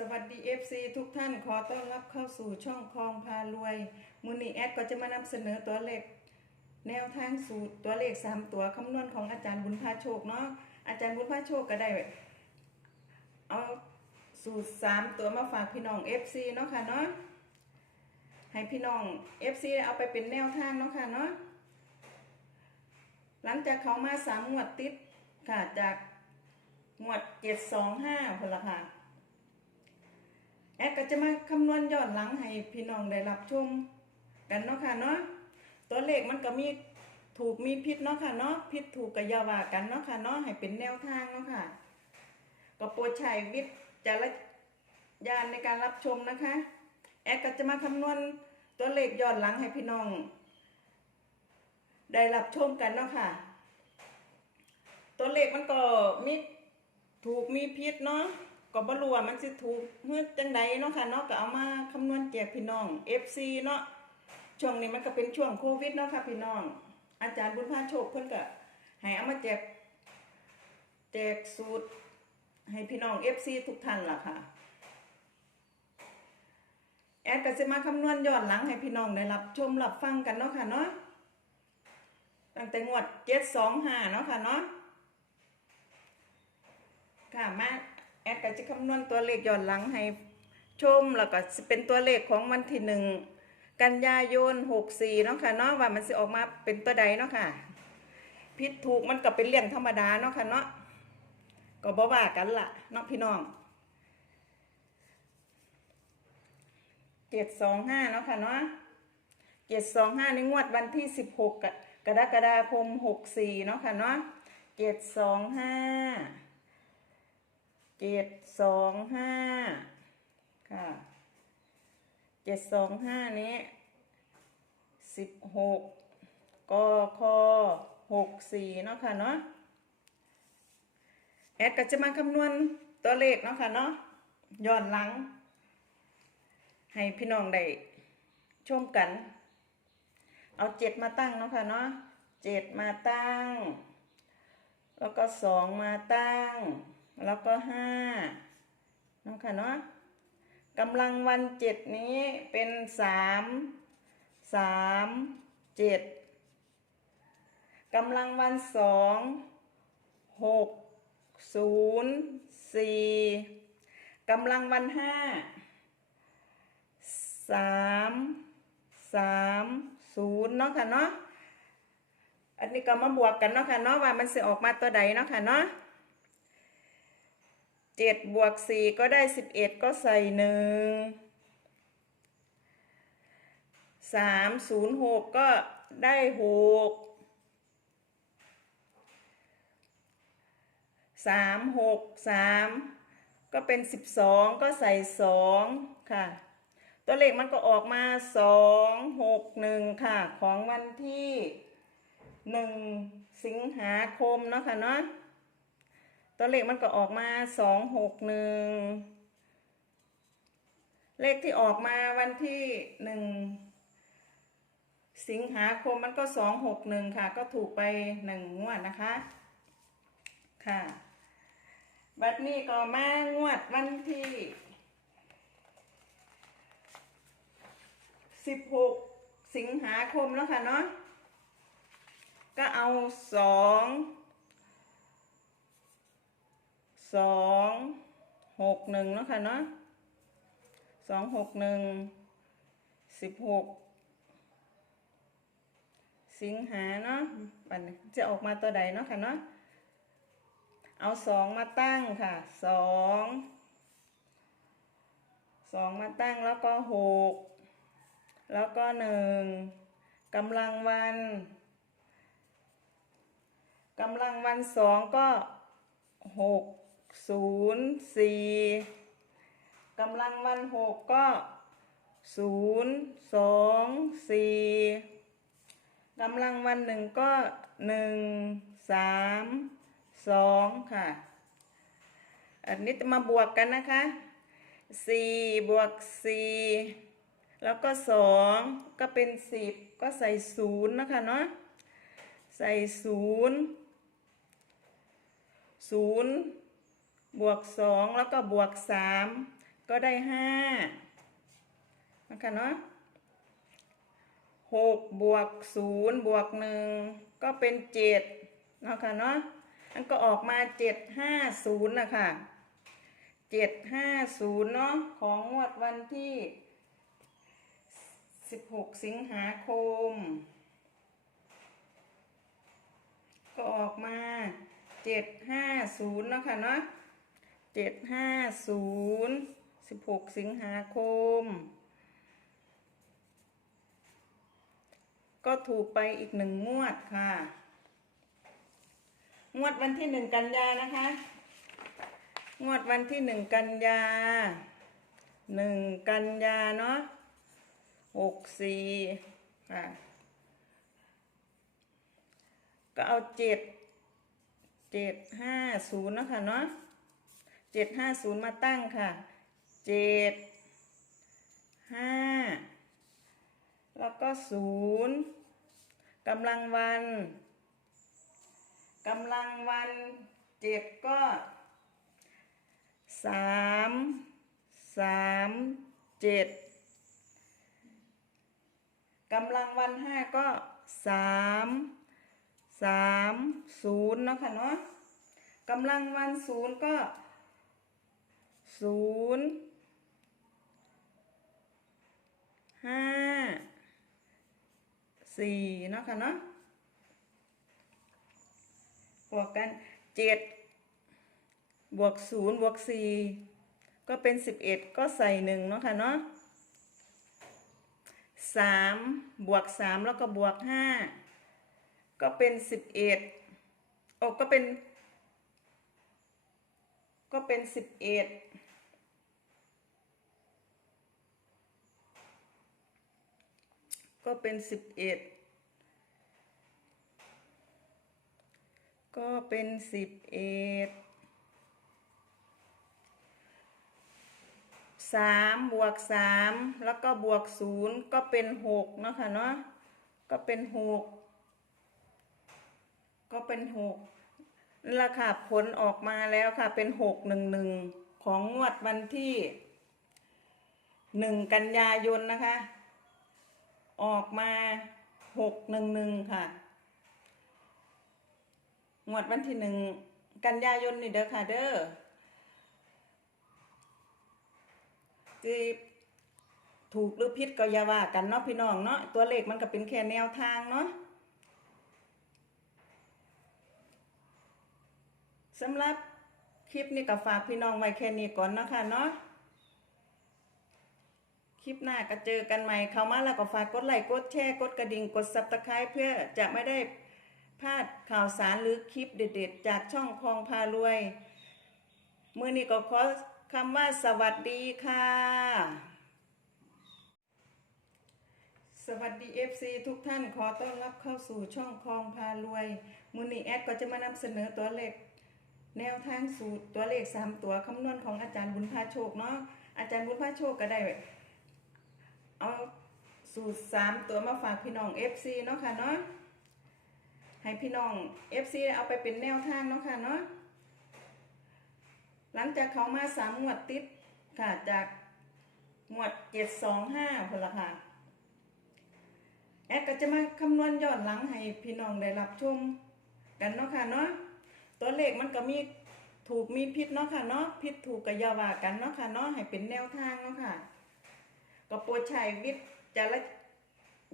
สวัสดี FC ทุกท่านขอต้อนรับเข้าสู่ช่องคลองพารวยมือนี้แอดก็จะมานำเสนอตัวเลขแนวทางสูตรตัวเลข 3 ตัวคำนวณของอาจารย์บุญพาโชคเนาะอาจารย์บุญพาโชคก็ได้ เอาสูตร 3 ตัวมาฝากพี่น้อง FC เนาะค่ะเนาะให้พี่น้อง FC เอาไปเป็นแนวทางเนาะค่ะเนาะหลังจากเขามาสามงวดติดค่ะจากงวด725พลค่ะ แอดก็จะมาคำนวณย้อนหลังให้พี่น้องได้รับชมกันเนาะค่ะเนาะตัวเลขมันก็มีถูกมีผิดเนาะค่ะเนาะผิดถูกกับยาว่ากันเนาะค่ะเนาะให้เป็นแนวทางเนาะค่ะ ก็โปรดใช้วิจารณญาณในการรับชมนะคะ แอดก็จะมาคำนวณตัวเลขย้อนหลังให้พี่น้อง ได้รับชมกันเนาะค่ะ ตัวเลขมันก็มีถูกมีผิดเนาะ ก็บ่รู้ว่ามันสิถูกเมื่อจังใดเนาะค่ะเนาะก็เอามาคำนวณแจกพี่น้อง FC เนาะช่วงนี้มันก็เป็นช่วงโควิดเนาะค่ะพี่น้อง อาจารย์บุญพาโชคเพิ่นก็ให้เอามาแจกแจกสูตร ให้พี่น้อง FC ทุกท่านล่ะค่ะแอดก็จะมาคำนวณย้อนหลังให้พี่น้องได้รับชมรับฟังกันเนาะค่ะเนาะตั้งแต่งวด725เนาะค่ะเนาะค่ะมา แอดก็จะคำนวณตัวเลขย้อนหลังให้ชมแล้วก็เป็นตัวเลขของวันที่หนึ่งกันยายน64เนาะค่ะเนาะว่ามันสิออกมาเป็นตัวใดเนาะค่ะผิดถูกมันก็เป็นเรื่องธรรมดาเนาะค่ะเนาะก็บ่ว่ากันละเนาะพี่น้อง725เนาะค่ะเนาะ725ในงวดวันที่16กกรกฎาคม64เนาะค่ะเนาะ725 เจ็ดสองห้าค่ะเจ็ดสองห้านี้สิบหกกคหกสี่เนาะค่ะเนาะแอดก็จะมาคำนวณตัวเลขเนาะค่ะเนาะย้อนหลัง ให้พี่น้องได้ชมกัน เอาเจ็ดมาตั้งเนาะค่ะเนาะเจ็ดมาตั้ง แล้วก็สองมาตั้ง แล้วก็ห้าเนาะค่ะเนาะกำลังวันเจ็ดนี้เป็นสามสามเจ็ดกำลังวันสองหกศูนย์สี่กำลังวันห้าสามสามศูนย์เนาะค่ะเนาะอันนี้ก็มาบวกกันเนาะค่ะเนาะว่ามันจะออกมาตัวใดเนาะค่ะเนาะ เจ็ดบวกสี่ก็ได้สิบเอ็ดก็ใส่หนึ่งสามศูนย์หกก็ได้หกสามหกสามก็เป็นสิบสองก็ใส่สองค่ะ ตัวเลขมันก็ออกมาสองหกหนึ่งค่ะ ของวันที่หนึ่งสิงหาคมเนาะค่ะเนาะ ตัวเลขมันก็ออกมาสองหกหนึ่งเลขที่ออกมาวันที่หนึ่งสิงหาคมมันก็สองหกหนึ่งค่ะ ก็ถูกไปหนึ่งงวดนะคะ ค่ะ บัดนี้ก็มางวดวันที่สิบหกสิงหาคมแล้วค่ะเนาะก็เอาสอง สองหกหนึ่งเนาะค่ะเนาะสองหกหนึ่งสิบหกสิงหาเนาะบันจะออกมาตัวใดเนาะค่ะเนาะเอาสองมาตั้งค่ะสองสองมาตั้งแล้วก็หกแล้วก็หนึ่งกำลังวันกำลังวันสองก็หก ศูนย์สี่กำลังวันหกก็ศูนย์สองสี่กำลังวันหนึ่งก็หนึ่งสามสองค่ะ อันนี้จะมาบวกกันนะคะสี่บวกสี่แล้วก็สองก็เป็นสิบก็ใส่ศูนย์นะคะเนาะใส่ศูนย์ศูนย์ บวกสองแล้วก็บวกสามก็ได้ห้านะคะเนาะหกบวกศูนย์บวกหนึ่งก็เป็นเจ็ดนะคะเนาะอันก็ออกมาเจ็ดห้าศูนย์นะคะเจ็ดห้าศูนย์เนาะของงวดวันที่สิบหกสิงหาคม ก็ออกมาเจ็ดห้าศูนย์นะค่ะเนาะ เจ็ดห้าศูนย์สิบหกสิงหาคม ก็ถูกไปอีกหนึ่งงวดค่ะ งวดวันที่หนึ่งกันยานะคะ งวดวันที่หนึ่งกันยาหนึ่งกันยาเนาะหกสี่ค่ะ ก็เอาเจ็ดเจ็ดห้าศูนย์นะคะเนาะ เจ็ดห้าศูนย์มาตั้งค่ะเจ็ดห้าแล้วก็ศูนย์กำลังวันกำลังวันเจ็ดก็สามสามเจ็ดกำลังวันห้าก็สามสามศูนย์เนาะค่ะเนาะกำลังวันศูนย์ก็ ศูนย์ห้าสี่เนาะค่ะเนาะบวกกันเจ็ดบวกศูนย์บวกสี่ก็เป็นสิบเอ็ดก็ใส่หนึ่งเนาะค่ะเนาะสามบวกสามแล้วก็บวกห้าก็เป็นสิบเอ็ดโอ้ก็เป็น ก็เป็นสิบเอ็ด ก็เป็นสิบเอ็ดก็เป็นสิบเอ็ดสามบวกสามแล้วก็บวกศูนย์ก็เป็นหกเนาะค่ะเนาะก็เป็นหกก็เป็นหกนั่นแหละค่ะผลออกมาแล้วค่ะเป็นหกหนึ่งหนึ่งของงวดวันที่หนึ่งกันยายนนะคะ ออกมาหกหนึ่งหนึ่งค่ะ งวดวันที่หนึ่งกันยายนนี่เด้อค่ะเด้อที่ถูกหรือผิดก็อย่าว่ากันเนาะพี่น้องเนาะตัวเลขมันก็เป็นแค่แนวทางเนาะสำหรับคลิปนี้ก็ฝากพี่น้องไว้แค่นี้ก่อนนะคะเนาะ คลิปหน้าก็เจอกันใหม่เข้ามาแล้วก็ฝากกดไลค์กดแชร์กดกระดิ่งกดซับสไคร b e เพื่อจะไม่ได้พลาดข่าวสารหรือคลิปเด็ดๆ จากช่องคลองพารวย มือนี้ก็ขอคำว่าสวัสดีค่ะ สวัสดี FC ทุกท่านขอต้อนรับเข้าสู่ช่องคลองพารวย มือนี้แอดก็จะมานำเสนอตัวเลขแนวทางสูตรตัวเลข 3 ตัวคำนวณของอาจารย์บุญพาโชคเนาะอาจารย์บุญพาโชคก็ได้ เอาสูตร3ตัวมาฝากพี่น้อง FC เนาะค่ะเนาะให้พี่น้อง FC เอาไปเป็นแนวทางเนาะค่ะเนาะหลังจากเขามาสามงวดติดค่ะจากงวดเจ็ดสองห้าพนละค่ะแอดก็จะมาคำนวณย้อนหลังให้พี่น้องได้รับชมกันเนาะค่ะเนาะตัวเลขมันก็มีถูกมีผิดเนาะค่ะเนาะผิดถูกกับยาว่ากันเนาะค่ะเนาะให้เป็นแนวทางเนาะค่ะ ก็โปรดใช้วิจาร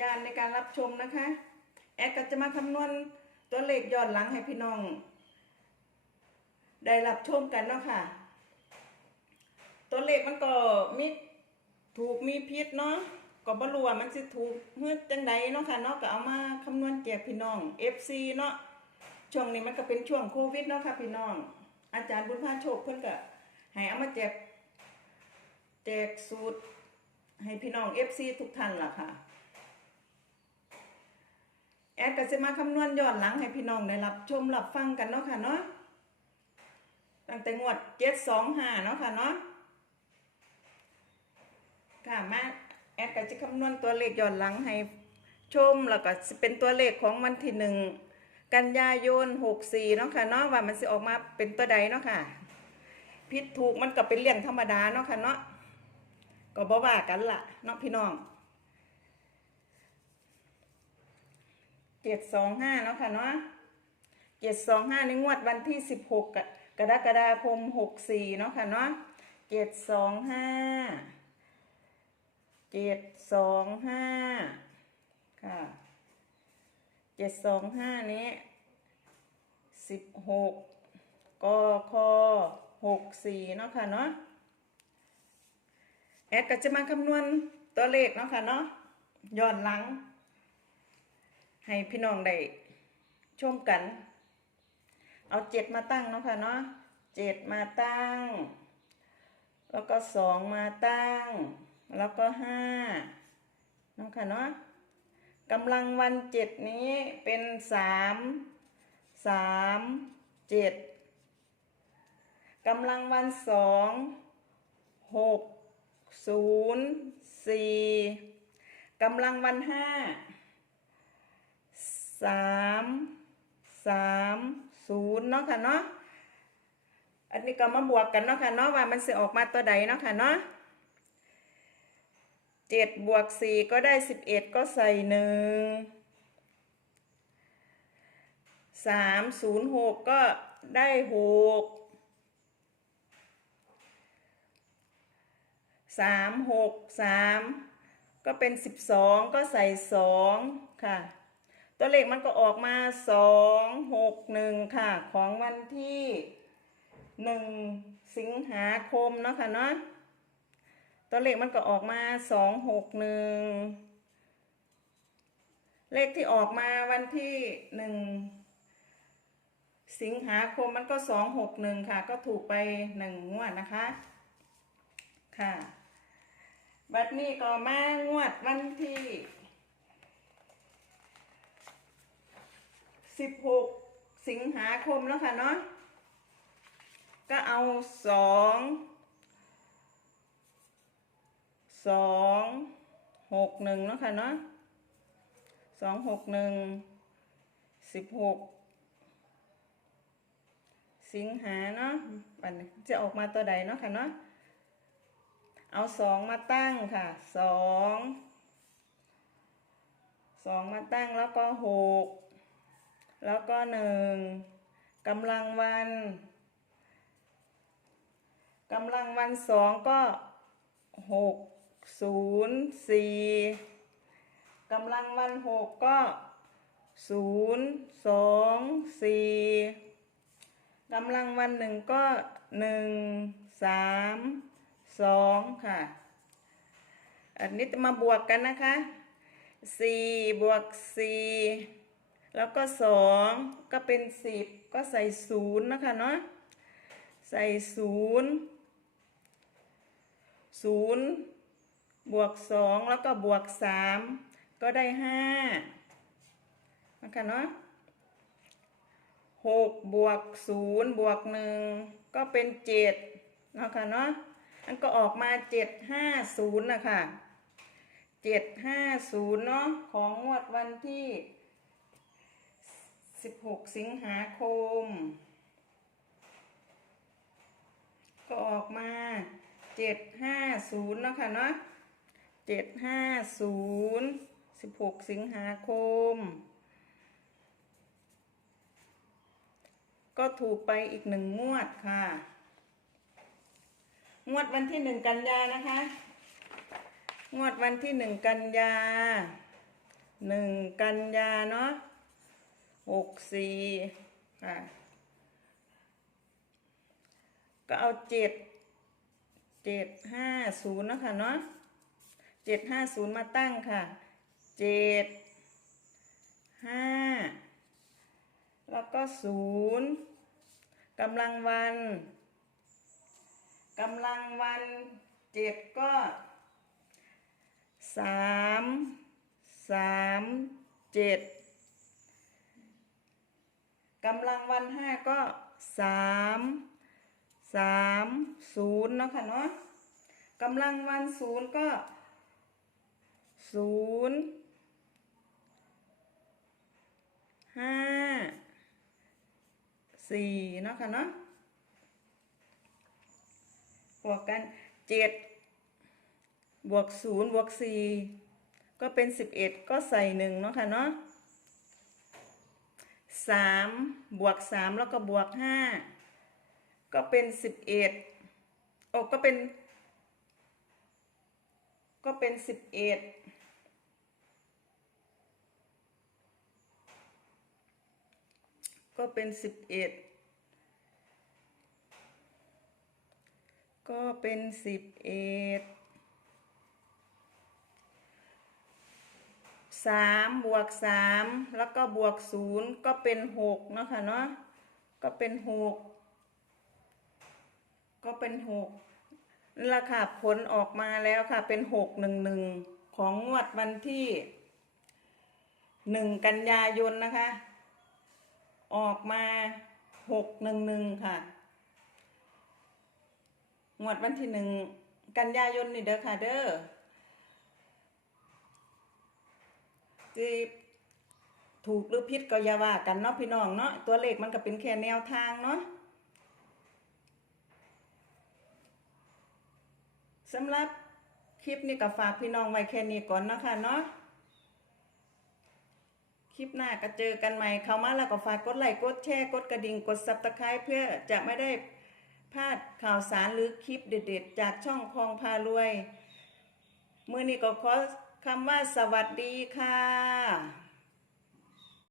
ญาณในการรับชมนะคะ แอดก็จะมาคำนวณตัวเลขย้อนหลังให้พี่น้อง ได้รับชมกันเนาะค่ะ ตัวเลขมันก็มีถูกมีพิษเนาะก็บ่รู้ว่ามันสิถูกเมื่อจังใดเนาะค่ะเนาะก็เอามาคำนวณแจกพี่น้อง FC เนาะช่วงนี้มันก็เป็นช่วงโควิดเนาะค่ะพี่น้อง อาจารย์บุญพาโชคเพิ่นก็ให้เอามาแจกแจกสูตร ให้พี่น้อง FC ทุกท่านล่ะค่ะ แอดก็จะมาคำนวณย้อนหลังให้พี่น้องได้รับชมรับฟังกันเนาะค่ะเนาะตั้งแต่งวดเจ็ดสองห้าเนาะค่ะเนาะค่ะมาแอดก็จะคำนวณตัวเลขย้อนหลังให้ชมแล้วก็เป็นตัวเลขของวันที่หนึ่งกันยายนหกสี่เนาะค่ะเนาะว่ามันสิออกมาเป็นตัวใดเนาะค่ะผิดถูกมันก็เป็นเรื่องธรรมดาเนาะค่ะเนาะ ก็บ่ว่ากันละเนาะพี่น้องเจ็ดสองห้าเนาะค่ะเนาะเจ็ดสองห้าในงวดวันที่สิบหกกรกฎาคมหกสี่เนาะค่ะเนาะเจ็ดสองห้าเจ็ดสองห้าค่ะเจ็ดสองห้านี้สิบหกกคหกสี่เนาะค่ะเนาะ แอดก็จะมาคำนวณตัวเลขเนาะค่ะเนาะย้อนหลัง ให้พี่น้องได้ชมกัน เอาเจ็ดมาตั้งเนาะค่ะเนาะเจ็ดมาตั้ง แล้วก็สองมาตั้ง แล้วก็ห้าเนาะค่ะเนาะกำลังวันเจ็ดนี้เป็นสามสามเจ็ดกำลังวันสองหก ศูนย์สี่กำลังวันห้าสามสามศูนย์เนาะค่ะเนาะอันนี้ก็มาบวกกันเนาะค่ะเนาะว่ามันจะออกมาตัวใดเนาะค่ะเนาะเจ็ดบวกสี่ก็ได้สิบเอ็ดก็ใส่หนึ่งสามศูนย์หกก็ได้หก สามหกสามก็เป็นสิบสองก็ใส่สองค่ะ ตัวเลขมันก็ออกมาสองหกหนึ่งค่ะ ของวันที่หนึ่งสิงหาคมเนาะค่ะเนาะตัวเลขมันก็ออกมาสองหกหนึ่งเลขที่ออกมาวันที่หนึ่งสิงหาคมมันก็สองหกหนึ่งค่ะ ก็ถูกไปหนึ่งงวดนะคะ ค่ะ บัดนี้ก็มางวดวันที่สิบหกสิงหาคมแล้วค่ะเนาะก็เอาสองสองหกหนึ่งเนาะค่ะเนาะสองหกหนึ่งสิบหกสิงหาเนาะจะออกมาตัวใดเนาะค่ะเนาะ เอาสองมาตั้งค่ะสองสองมาตั้งแล้วก็หกแล้วก็หนึ่งกำลังวันกำลังวันสองก็หกศูนย์สี่กำลังวันหกก็ศูนย์สองสี่กำลังวันหนึ่งก็หนึ่งสาม สองค่ะ อันนี้จะมาบวกกันนะคะสี่บวกสี่แล้วก็สองก็เป็นสิบก็ใส่ศูนย์นะคะเนาะใส่ศูนย์ศูนย์บวกสองแล้วก็บวกสามก็ได้ห้านะคะเนาะหกบวกศูนย์บวกหนึ่งก็เป็นเจ็ดนะคะเนาะันก็ออกมาเจ็ดห้าศูนย์นะคะเจ็ดห้าศูนย์เนาะของงวดวันที่สิบหกสิงหาคม ก็ออกมาเจ็ดห้าศูนย์เนาะค่ะเนาะเจ็ดห้าศูนย์สิบหกสิงหาคม ก็ถูกไปอีกหนึ่งงวดค่ะ งวดวันที่หนึ่งกันยานะคะ งวดวันที่หนึ่งกันยาหนึ่งกันยาเนาะหกสี่ค่ะก็เอาเจ็ดเจ็ดห้าศูนย์นะคะเนาะเจ็ดห้าศูนย์มาตั้งค่ะเจ็ดห้าแล้วก็ศูนย์กำลังวัน กำลังวันเจ็ดก็สามสามเจ็ดกำลังวันห้าก็สามสามศูนย์เนาะค่ะเนาะกำลังวันศูนย์ก็ศูนย์ห้าสี่เนาะค่ะเนาะ บวกกันเจ็ดบวกศูนย์บวกสี่ก็เป็นสิบเอ็ดก็ใส่หนึ่งเนาะค่ะเนาะสามบวกสามแล้วก็บวกห้าก็เป็นสิบเอ็ดโอ้ก็เป็น ก็เป็นสิบเอ็ดก็เป็นสิบเอ็ด ก็เป็นสิบเอ็ดสามบวกสามแล้วก็บวกศูนย์ก็เป็นหกเนาะค่ะเนาะก็เป็นหกก็เป็นหกนั่ละค่ะผลออกมาแล้วค่ะเป็นหกหนึ่งหนึ่งของงวดวันที่หนึ่งกันยายนนะคะ ออกมาหกหนึ่งหนึ่งค่ะ งวดวันที่หนึ่งกันยายนนี่เด้อค่ะเด้อที่ถูกหรือผิดก็อย่าว่ากันเนาะพี่น้องเนาะตัวเลขมันก็เป็นแค่แนวทางเนาะสำหรับคลิปนี้ก็ฝากพี่น้องไว้แค่นี้ก่อนนะคะเนาะคลิปหน้าก็เจอกันใหม่เข้ามาแล้วก็ฝากกดไลค์กดแชร์กดกระดิ่งกดซับสไครต์เพื่อจะไม่ได้ พลาดข่าวสารหรือคลิปเด็ดๆ จากช่องคลองพารวย มือนี้ก็ขอคำว่าสวัสดีค่ะ